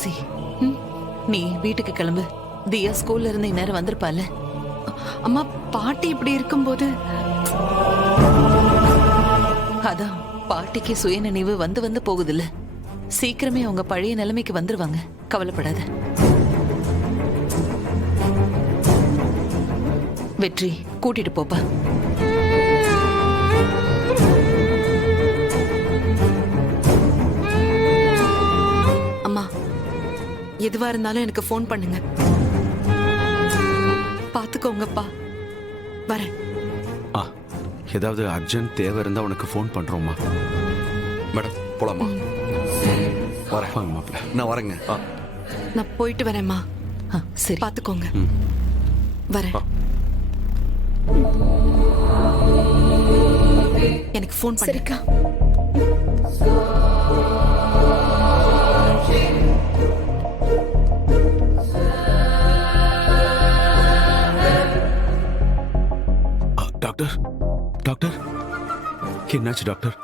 துளசி, நீ வீட்டுக்கு கிளம்பு. தியா ஸ்கூல்ல இருந்து இந்நேரம் வந்திருப்பால. அம்மா, பாட்டி இப்படி இருக்கும்போது அதான் பாட்டிக்கு சுயநினைவு வந்து வந்து போகுதுல்ல. சீக்கிரமே அவங்க பழைய நிலைமைக்கு வந்துருவாங்க. கவலைப்படாத. வெற்றி, கூட்டிட்டு போப்பா. அம்மா, எதுவா இருந்தாலும் எனக்கு ஃபோன் பண்ணுங்க. பாத்துக்கோங்கப்பா. வரேன். ஏதாவது அர்ஜென்ட் தேவை இருந்தா உனக்கு ஃபோன் பண்றோம்மா. மேடம் போலாமா? வரேன் வாங்க மாப்பிள்ள. நான் வரேங்க. நான் போயிட்டு வரேம்மா. சரி. பாத்துக்கோங்க. வரேன். எனக்கு ஃபோன் பண்ணிருக்கா. டாக்டர், டாக்டர், என்னாச்சு டாக்டர்?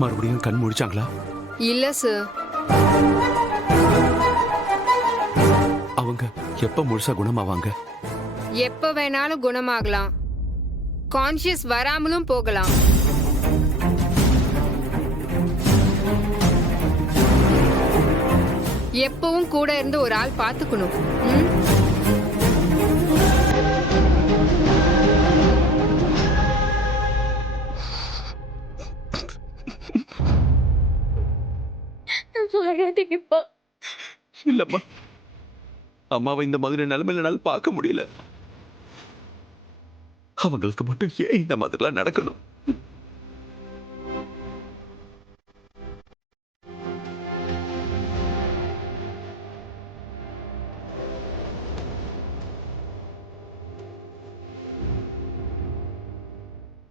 மறுபடியும் கண் முழிச்சாங்களா? இல்ல சார். அவங்க எப்ப முழுசா குணமாவாங்க? எப்ப வேணாலும் குணமாகலாம். கான்ஷியஸ் வராமலும் போகலாம். எப்பவும் கூட இருந்து ஒரு ஆள் பாத்துக்கணும். இல்லம்மா, அம்மாவை இந்த மாதிரி நிலைமையில என்னால பார்க்க முடியல. அவங்களுக்கு மட்டும் ஏன் இந்த மாதிரிலாம் நடக்கணும்?